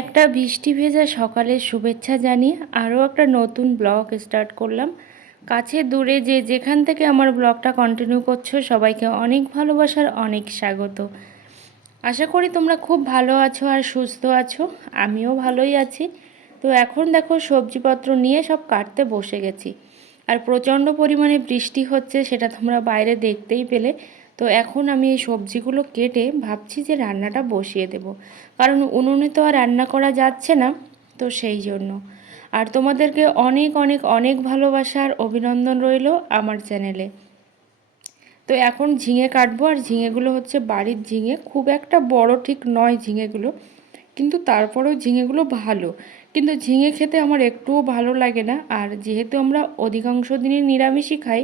একটা বৃষ্টি ভেজা সকালের শুভেচ্ছা জানিয়ে আরও একটা নতুন ব্লগ স্টার্ট করলাম। কাছে দূরে যে যেখান থেকে আমার ব্লগটা কন্টিনিউ করছ, সবাইকে অনেক ভালোবাসার অনেক স্বাগত। আশা করি তোমরা খুব ভালো আছো আর সুস্থ আছো, আমিও ভালোই আছি। তো এখন দেখো সবজিপত্র নিয়ে সব কাটতে বসে গেছি। আর প্রচণ্ড পরিমাণে বৃষ্টি হচ্ছে, সেটা তোমরা বাইরে দেখতেই পেলে। তো এখন আমি এই সবজিগুলো কেটে ভাবছি যে রান্নাটা বসিয়ে দেব। কারণ উনুনে তো আর রান্না করা যাচ্ছে না, তো সেই জন্য। আর তোমাদেরকে অনেক অনেক অনেক ভালোবাসার অভিনন্দন রইল আমার চ্যানেলে। তো এখন ঝিঙে কাটবো, আর ঝিঙেগুলো হচ্ছে বাড়ির ঝিঙে। খুব একটা বড় ঠিক নয় ঝিঙেগুলো, কিন্তু তারপরেও ঝিঙেগুলো ভালো। কিন্তু ঝিঙে খেতে আমার একটুও ভালো লাগে না, আর যেহেতু আমরা অধিকাংশ দিনই নিরামিষই খাই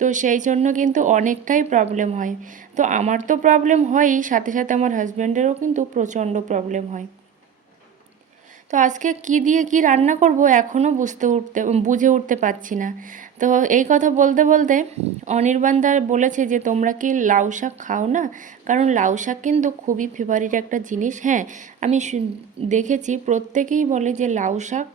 তো সেই জন্য কিন্তু অনেকটাই প্রবলেম হয়। তো আমার তো প্রবলেম হয়ই, সাথে সাথে আমার হাজব্যান্ডেরও কিন্তু প্রচণ্ড প্রবলেম হয়। তো আজকে কি দিয়ে কি রান্না করব এখনও বুঝতে উঠতে, বুঝে উঠতে পারছি না। তো এই কথা বলতে বলতে অনির্বাণদার বলেছে যে, তোমরা কি লাউ শাক খাও না? কারণ লাউ শাক কিন্তু খুবই ফেভারিট একটা জিনিস। হ্যাঁ আমি দেখেছি প্রত্যেকেই বলে যে, লাউ শাক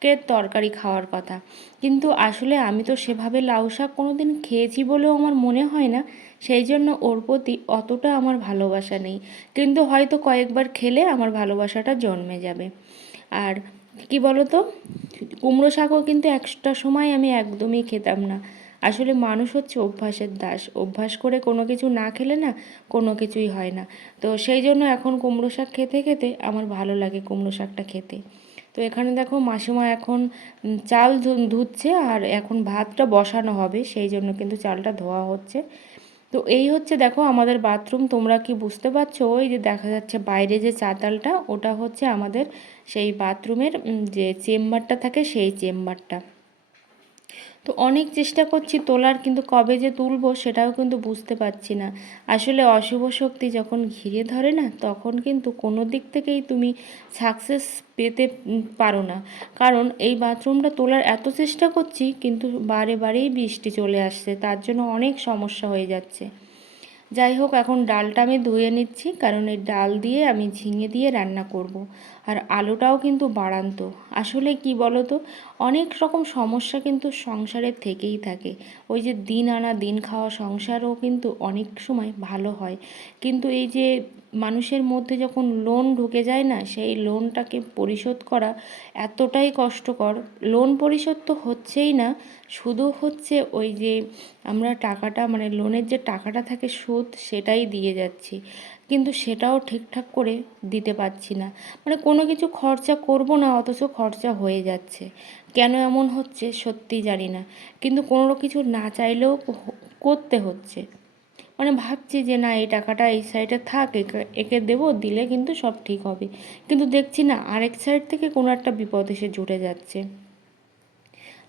শাকের তরকারি খাওয়ার কথা। কিন্তু আসলে আমি তো সেভাবে লাউ শাক কোনো দিন খেয়েছি বলেও আমার মনে হয় না, সেই জন্য ওর প্রতি অতটা আমার ভালোবাসা নেই। কিন্তু হয়তো কয়েকবার খেলে আমার ভালোবাসাটা জন্মে যাবে। আর কি বলো তো কুমড়ো শাকও কিন্তু একটা সময় আমি একদমই খেতাম না। আসলে মানুষ হচ্ছে অভ্যাসের দাস, অভ্যাস করে কোনো কিছু না খেলে না কোনো কিছুই হয় না। তো সেই জন্য এখন কুমড়ো শাক খেতে খেতে আমার ভালো লাগে কুমড়ো শাকটা খেতে। তো এখানে দেখো মাসিমা এখন চাল ধুচ্ছে আর এখন ভাতটা বসানো হবে, সেই জন্য কিন্তু চালটা ধোয়া হচ্ছে। তো এই হচ্ছে দেখো আমাদের বাথরুম, তোমরা কি বুঝতে পারছ? ওই যে দেখা যাচ্ছে বাইরে যে চাতালটা, ওটা হচ্ছে আমাদের সেই বাথরুমের যে চেম্বারটা থাকে সেই চেম্বারটা। তো অনেক চেষ্টা করছি তোলার, কিন্তু কবে যে তুলবো সেটাও কিন্তু বুঝতে পারছি না। আসলে অশুভ শক্তি যখন ঘিরে ধরে না, তখন কিন্তু কোনো দিক থেকেই তুমি সাকসেস পেতে পারো না। কারণ এই বাথরুমটা তোলার এত চেষ্টা করছি, কিন্তু বারে বারেই বৃষ্টি চলে আসছে, তার জন্য অনেক সমস্যা হয়ে যাচ্ছে। যাই হোক, এখন ডালটা আমি ধুয়ে নিচ্ছি, কারণ এই ডাল দিয়ে আমি ঝিঙে দিয়ে রান্না করব। আর আলোটাও কিন্তু বাড়ান্ত। আসলে কি বলো তো অনেক রকম সমস্যা কিন্তু সংসারের থেকেই থাকে। ওই যে দিন আনা, দিন খাওয়া সংসারও কিন্তু অনেক সময় ভালো হয়। কিন্তু এই যে মানুষের মধ্যে যখন লোন ঢুকে যায় না, সেই লোনটাকে পরিশোধ করা এতটাই কষ্টকর। লোন পরিশোধ তো হচ্ছেই না, শুধু হচ্ছে ওই যে আমরা টাকাটা মানে লোনের যে টাকাটা থাকে সুদ সেটাই দিয়ে যাচ্ছি। কিন্তু সেটাও ঠিকঠাক করে দিতে পারছি না। মানে কোনো কিছু খরচা করব না, অথচ খরচা হয়ে যাচ্ছে। কেন এমন হচ্ছে সত্যি জানি না। কিন্তু কোনো কিছু না চাইলেও করতে হচ্ছে। মানে ভাবছি যে না, এই টাকাটা এই সাইডে থাক, একে দেবো, দিলে কিন্তু সব ঠিক হবে। কিন্তু দেখছি না, আরেক সাইড থেকে কোনো একটা বিপদ এসে জুটে যাচ্ছে।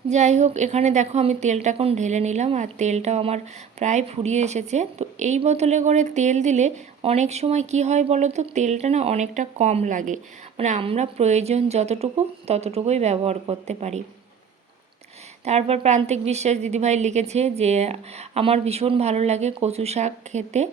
যাই হোক, এখানে দেখো আমি তেলটা এখন ঢেলে নিলাম, আর তেলটাও আমার প্রায় ফুরিয়ে এসেছে। তো এই বোতলে করে তেল দিলে অনেক সময় কি হয় বলো তো তেলটা না অনেকটা কম লাগে। মানে আমরা প্রয়োজন যতটুকু ততটুকুই ব্যবহার করতে পারি। তারপর প্রান্তিক বিশ্বাস দিদিভাই লিখেছে যে, আমার ভীষণ ভালো লাগে কচু শাক খেতে।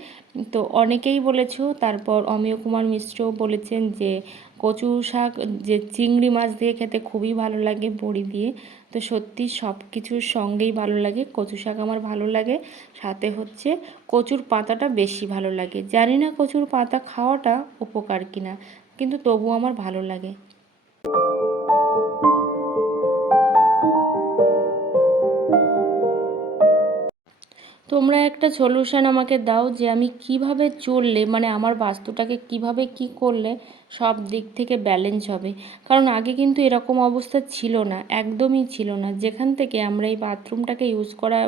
তো অনেকেই বলেছ, তারপর অমিয় কুমার মিশ্র বলেছেন যে, কচু শাক, যে চিংড়ি মাছ দিয়ে খেতে খুবই ভালো লাগে বড়ি দিয়ে। তো সত্যি সব কিছুর সঙ্গেই ভালো লাগে, কচু শাক আমার ভালো লাগে, সাথে হচ্ছে কচুর পাতাটা বেশি ভালো লাগে। জানি না কচুর পাতা খাওয়াটা উপকার কিনা, কিন্তু তবু আমার ভালো লাগে। তোমরা একটা সলিউশান আমাকে দাও যে আমি কীভাবে চললে মানে আমার বাস্তুটাকে কীভাবে কি করলে সব দিক থেকে ব্যালেন্স হবে। কারণ আগে কিন্তু এরকম অবস্থা ছিল না, একদমই ছিল না। যেখান থেকে আমরা এই বাথরুমটাকে ইউজ করা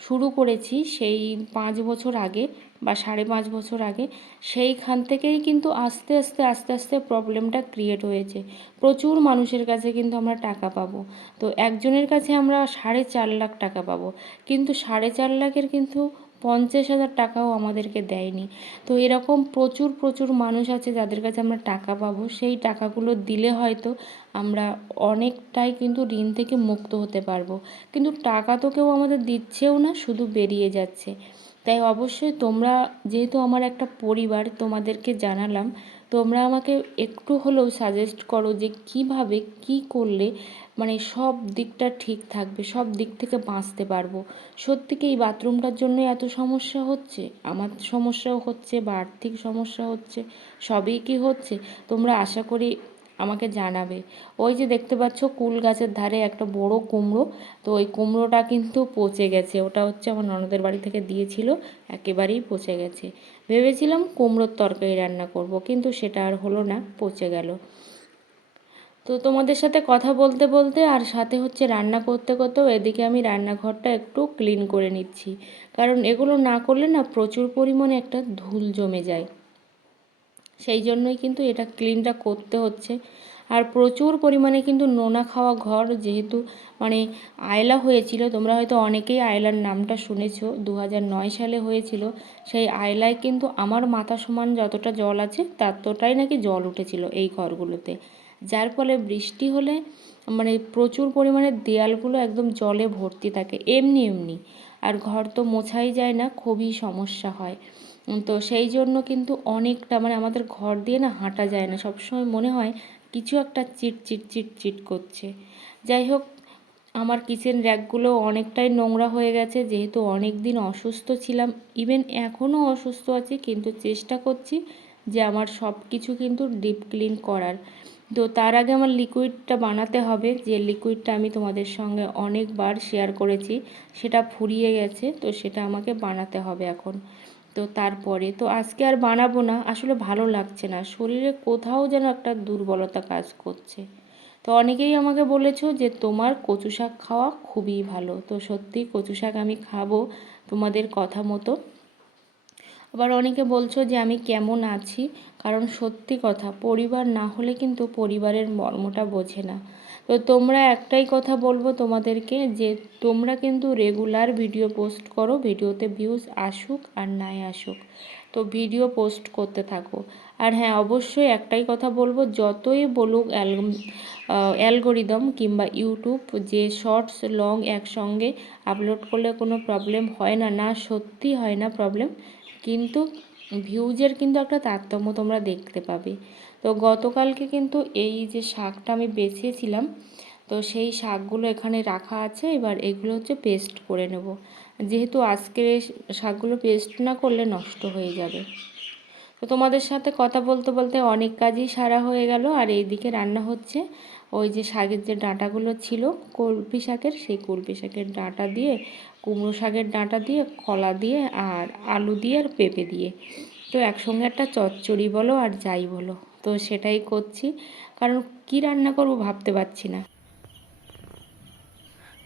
শুরু করেছি, সেই পাঁচ বছর আগে বা সাড়ে পাঁচ বছর আগে, সেইখান থেকেই কিন্তু আস্তে আস্তে আস্তে আস্তে প্রবলেমটা ক্রিয়েট হয়েছে। প্রচুর মানুষের কাছে কিন্তু আমরা টাকা পাবো। তো একজনের কাছে আমরা সাড়ে চার লাখ টাকা পাবো। কিন্তু সাড়ে চার লাখের কিন্তু পঞ্চাশ হাজার টাকাও আমাদেরকে দেয়নি। তো এরকম প্রচুর প্রচুর মানুষ আছে যাদের কাছে আমরা টাকা পাবো। সেই টাকাগুলো দিলে হয়তো আমরা অনেকটাই কিন্তু ঋণ থেকে মুক্ত হতে পারব। কিন্তু টাকা তো কেউ আমাদের দিচ্ছেও না, শুধু বেরিয়ে যাচ্ছে। তাই অবশ্যই তোমরা, যেহেতু আমার একটা পরিবার, তোমাদেরকে জানালাম, তোমরা আমাকে একটু হলেও সাজেস্ট করো যে কীভাবে কি করলে মানে সব দিকটা ঠিক থাকবে, সব দিক থেকে বাঁচতে পারব। সত্যি কি এই বাথরুমটার জন্য এত সমস্যা হচ্ছে? আমার সমস্যাও হচ্ছে বা আর্থিক সমস্যা হচ্ছে, সবই কি হচ্ছে? তোমরা আশা করি আমাকে জানাবে। ওই যে দেখতে পাচ্ছ কুল গাছের ধারে একটা বড় কুমড়ো। তো ওই কুমড়োটা কিন্তু পচে গেছে। ওটা হচ্ছে আমার ননদের বাড়ি থেকে দিয়েছিল, একেবারেই পচে গেছে। ভেবেছিলাম কুমড়োর তরকারি রান্না করব, কিন্তু সেটা আর হলো না, পচে গেল। তো তোমাদের সাথে কথা বলতে বলতে আর সাথে হচ্ছে রান্না করতে করতেও এদিকে আমি রান্নাঘরটা একটু ক্লিন করে নিচ্ছি। কারণ এগুলো না করলে না প্রচুর পরিমাণে একটা ধুল জমে যায়। সেই জন্যই কিন্তু এটা ক্লিনটা করতে হচ্ছে। আর প্রচুর পরিমাণে কিন্তু নোনা খাওয়া ঘর যেহেতু মানে আয়লা হয়েছিল, তোমরা হয়তো অনেকেই আয়লার নামটা শুনেছো দু সালে হয়েছিল। সেই আয়লায় কিন্তু আমার মাথা সমান যতটা জল আছে ততটাই নাকি জল উঠেছিল এই ঘরগুলোতে। যার ফলে বৃষ্টি হলে মানে প্রচুর পরিমাণে দেয়ালগুলো একদম জলে ভর্তি থাকে, এমনি এমনি। আর ঘর তো মোছাই যায় না, খুবই সমস্যা হয়। তো সেই জন্য কিন্তু অনেকটা মানে আমাদের ঘর দিয়ে না হাঁটা যায় না। সবসময় মনে হয় কিছু একটা চিট চিট চিট চিট করছে। যাই হোক, আমার কিচেন র্যাকগুলো অনেকটাই নোংরা হয়ে গেছে, যেহেতু অনেক দিন অসুস্থ ছিলাম। ইভেন এখনও অসুস্থ আছি, কিন্তু চেষ্টা করছি যে আমার সব কিছু কিন্তু ডিপ ক্লিন করার। তো তার আগে আমার লিকুইডটা বানাতে হবে, যে লিকুইডটা আমি তোমাদের সঙ্গে অনেকবার শেয়ার করেছি, সেটা ফুরিয়ে গেছে, তো সেটা আমাকে বানাতে হবে এখন। তো তারপরে তো আজকে আর বানাবো না। আসলে ভালো লাগছে না। শরীরে কোথাও যেন একটা দুর্বলতা কাজ করছে। তো অনেকেই আমাকে বলেছ যে তোমার কচু শাক খাওয়া খুবই ভালো। তো সত্যি কচু শাক আমি খাব তোমাদের কথা মতো। আবার অনেকে বলছো যে আমি কেমন আছি? কারণ সত্যি কথা, পরিবার না হলে কিন্তু পরিবারের মর্মটা বোঝে না। তো তোমরা একটাই কথা বলব তোমাদেরকে যে তোমরা কিন্তু রেগুলার ভিডিও পোস্ট করো ভিডিওতে ভিউজ আসুক আর নাই আসুক। তো ভিডিও পোস্ট করতে থাকো। আর হ্যাঁ অবশ্যই একটাই কথা বলব, যতই বলুক অ্যালগোরিদম কিংবা ইউটিউব যে শর্টস লং একসঙ্গে আপলোড করলে কোনো প্রবলেম হয় না না সত্যি হয় না প্রবলেম কিন্তু ভিউজের কিন্তু একটা তারতম্য তোমরা দেখতে পাবে। তো গতকালকে কিন্তু এই যে শাকটা আমি বেছেছিলাম, তো সেই শাকগুলো এখানে রাখা আছে। এবার এগুলো হচ্ছে পেস্ট করে নেব। যেহেতু আজকের শাকগুলো পেস্ট না করলে নষ্ট হয়ে যাবে। তো তোমাদের সাথে কথা বলতে বলতে অনেক কাজই সারা হয়ে গেল। আর এইদিকে রান্না হচ্ছে ওই যে শাকের যে ডাঁটাগুলো ছিল, কলপি শাকের, সেই কলপি শাকের ডাঁটা দিয়ে কুমড়ো শাকের ডাঁটা দিয়ে, কলা দিয়ে আর আলু দিয়ে আর পেঁপে দিয়ে। তো একসঙ্গে একটা চচ্চড়ি বলো আর যাই বলো। তো সেটাই করছি। কারণ কি রান্না করব ভাবতে পারছি না।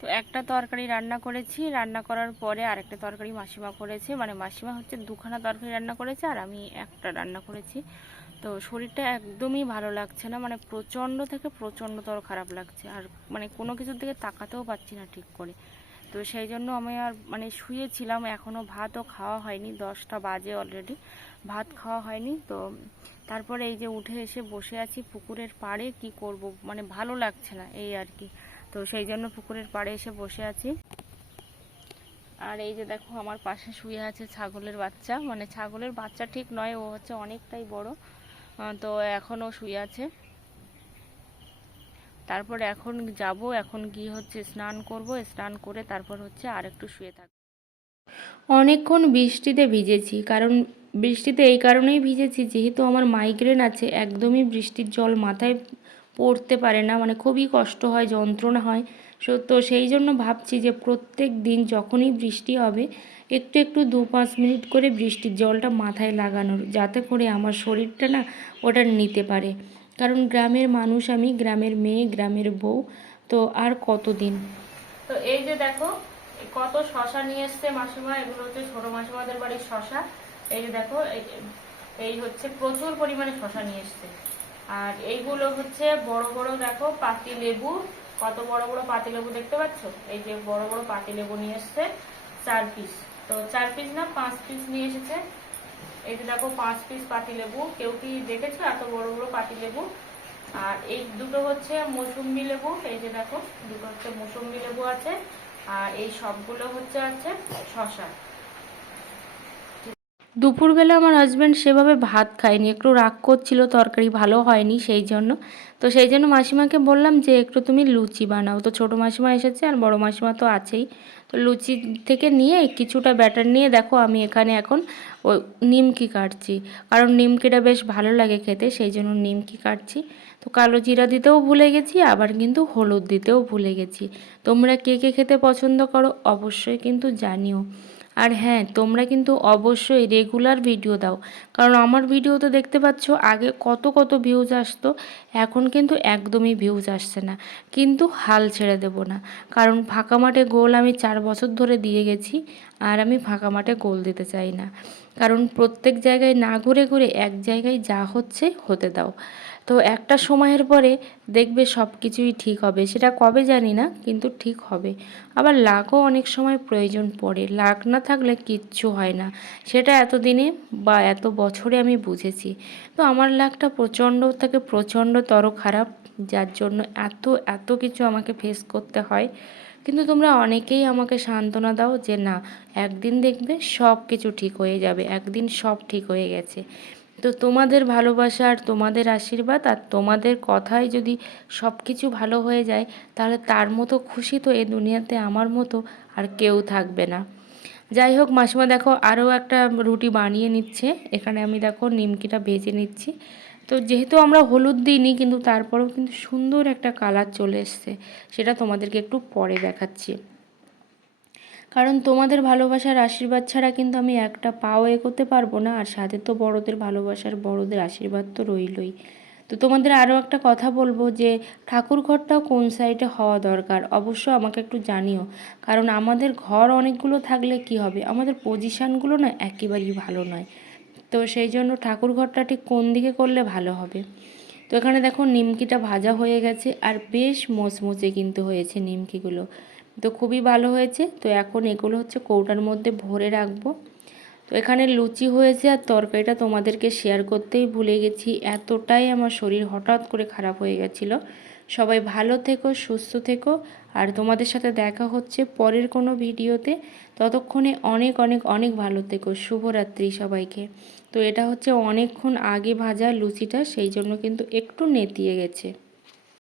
তো একটা তরকারি রান্না করেছি। রান্না করার পরে আরেকটা তরকারি মাসিমা করেছে। মানে মাসিমা হচ্ছে দুখানা তরকারি রান্না করেছে আর আমি একটা রান্না করেছি। তো শরীরটা একদমই ভালো লাগছে না। মানে প্রচণ্ড থেকে প্রচণ্ডতর খারাপ লাগছে। আর মানে কোনো কিছুর দিকে তাকাতেও পাচ্ছি না ঠিক করে। তো সেই জন্য আমি আর মানে শুয়েছিলাম এখনও ভাতও খাওয়া হয়নি, দশটা বাজে অলরেডি ভাত খাওয়া হয়নি, তো তারপরে এই যে উঠে এসে বসে আছি পুকুরের পাড়ে, কি করব মানে ভালো লাগছে না এই আর কি, তো সেই জন্য পুকুরের পাড়ে এসে বসে আছি। আর এই যে দেখো, আমার পাশে শুয়ে আছে ছাগলের বাচ্চা মানে ছাগলের বাচ্চা ঠিক নয়, ও হচ্ছে অনেকটাই বড় তো এখনও শুয়ে আছে। তারপর এখন যাব, এখন গিয়ে হচ্ছে স্নান করব, স্নান করে তারপর হচ্ছে আর একটু শুয়ে থাকব। অনেকক্ষণ বৃষ্টিতে ভিজেছি, কারণ বৃষ্টিতে এই কারণেই ভিজেছি, যেহেতু আমার মাইগ্রেন আছে, একদমই বৃষ্টির জল মাথায় পড়তে পারে না মানে খুবই কষ্ট হয়, যন্ত্রণা হয়। সো, তো সেই জন্য ভাবছি যে প্রত্যেক দিন যখনই বৃষ্টি হবে, একটু একটু দু পাঁচ মিনিট করে বৃষ্টির জলটা মাথায় লাগানোর, যাতে করে আমার শরীরটা না ওটা নিতে পারে। কারণ গ্রামের মানুষ আমি, গ্রামের মেয়ে, গ্রামের বউ, তো আর কতদিন? তো এই যে দেখো, কত শশা নিয়ে এসছে মাসিমা, এগুলো হচ্ছে ছোটো মাসিমাদের বাড়ির শশা। এই যে দেখো, এই হচ্ছে প্রচুর পরিমাণে শশা নিয়ে এসছে। আর এইগুলো হচ্ছে বড় বড় দেখো পাতি লেবু, কত বড় বড় পাতি লেবু দেখতে পাচ্ছ? এই যে বড় বড় পাতি লেবু নিয়ে এসছে, চার পিস তো চার পিস না, পাঁচ পিস নিয়ে এসেছে। এই যে দেখো পাঁচ পিস পাতি লেবু, কেউ কি দেখেছ এত বড় বড় পাতি লেবু? আর এই দুটো হচ্ছে মৌসুম্বি লেবু, এই যে দেখো দুটো হচ্ছে মৌসুম্বি লেবু আছে, আর এই সবগুলো হচ্ছে আছে শশা দুপুরবেলা আমার হাজব্যান্ড সেভাবে ভাত খায়নি, একটু রাগ করছিল, তরকারি ভালো হয়নি সেই জন্য। তো সেই জন্য মাসিমাকে বললাম যে, একটু তুমি লুচি বানাও। তো ছোটো মাসিমা এসেছে আর বড় মাসিমা তো আছেই। তো লুচি থেকে নিয়ে কিছুটা ব্যাটার নিয়ে দেখো, আমি এখানে এখন ওই নিমকি কাটছি। কারণ নিমকিটা বেশ ভালো লাগে খেতে, সেই জন্য নিমকি কাটছি। তো কালো জিরা দিতেও ভুলে গেছি, আবার কিন্তু হলুদ দিতেও ভুলে গেছি। তোমরা কে কে খেতে পছন্দ করো অবশ্যই কিন্তু জানিও। আর হ্যাঁ তোমরা কিন্তু অবশ্যই রেগুলার ভিডিও দাও। কারণ আমার ভিডিও তো দেখতে পাচ্ছ, আগে কত কত ভিউজ আসতো, এখন কিন্তু একদমই ভিউজ আসছে না। কিন্তু হাল ছেড়ে দেব না। কারণ ফাঁকা মাঠে গোল আমি চার বছর ধরে দিয়ে গেছি, আর আমি ফাঁকা মাঠে গোল দিতে চাই না। কারণ প্রত্যেক জায়গায় না ঘুরে ঘুরে এক জায়গায় যা হচ্ছে, হতে দাও। তো একটা সময়ের পরে দেখবে সব কিছুই ঠিক হবে। সেটা কবে জানি না, কিন্তু ঠিক হবে। আবার লাকও অনেক সময় প্রয়োজন পড়ে। লাক না থাকলে কিচ্ছু হয় না। সেটা এতদিনে বা এত বছরে আমি বুঝেছি। তো আমার লাকটা প্রচণ্ড থেকে প্রচণ্ডতর খারাপ, যার জন্য এত এত কিছু আমাকে ফেস করতে হয়। কিন্তু তোমরা অনেকেই আমাকে সান্ত্বনা দাও যে, না, একদিন দেখবে সব কিছু ঠিক হয়ে যাবে। একদিন সব ঠিক হয়ে গেছে। তো তোমাদের ভালোবাসা আর তোমাদের আশীর্বাদ আর তোমাদের কথায় যদি সব কিছু ভালো হয়ে যায়, তাহলে তার মতো খুশি তো এ দুনিয়াতে আমার মতো আর কেউ থাকবে না। যাই হোক, মাসিমা দেখো আরও একটা রুটি বানিয়ে নিচ্ছে। এখানে আমি দেখো নিমকিটা ভেজে নিচ্ছি। তো যেহেতু আমরা হলুদ দিইনি, কিন্তু তারপরেও কিন্তু সুন্দর একটা কালার চলে এসছে। সেটা তোমাদেরকে একটু পরে দেখাচ্ছি। কারণ তোমাদের ভালোবাসার আশীর্বাদ ছাড়া কিন্তু আমি একটা পাও এগোতে পারব না, আর সাথে তো বড়দের ভালোবাসার বড়দের আশীর্বাদ তো রইলই। তো তোমাদের আরও একটা কথা বলব যে ঠাকুর ঘরটাও কোন সাইডে হওয়া দরকার? অবশ্য আমাকে একটু জানিও, কারণ আমাদের ঘর অনেকগুলো থাকলে কি হবে? আমাদের পজিশানগুলো না একেবারেই ভালো নয়। তো সেই জন্য ঠাকুর ঘরটা ঠিক কোন দিকে করলে ভালো হবে? তো এখানে দেখো নিমকিটা ভাজা হয়ে গেছে, আর বেশ মচমচে কিন্তু হয়েছে নিমকিগুলো। তো খুবই ভালো হয়েছে। তো এখন এগুলো হচ্ছে কৌটার মধ্যে ভরে রাখব। তো এখানে লুচি হয়েছে আর তরকারিটা তোমাদেরকে শেয়ার করতেই ভুলে গেছি। এতটাই আমার শরীর হঠাৎ করে খারাপ হয়ে গেছিল। সবাই ভালো থেকো, সুস্থ থেকো। আর তোমাদের সাথে দেখা হচ্ছে পরের কোনো ভিডিওতে। ততক্ষণে অনেক অনেক অনেক ভালো থেকো। শুভরাত্রি সবাইকে। তো এটা হচ্ছে অনেকক্ষণ আগে ভাজা লুচিটা, সেই জন্য কিন্তু একটু নেতিয়ে গেছে।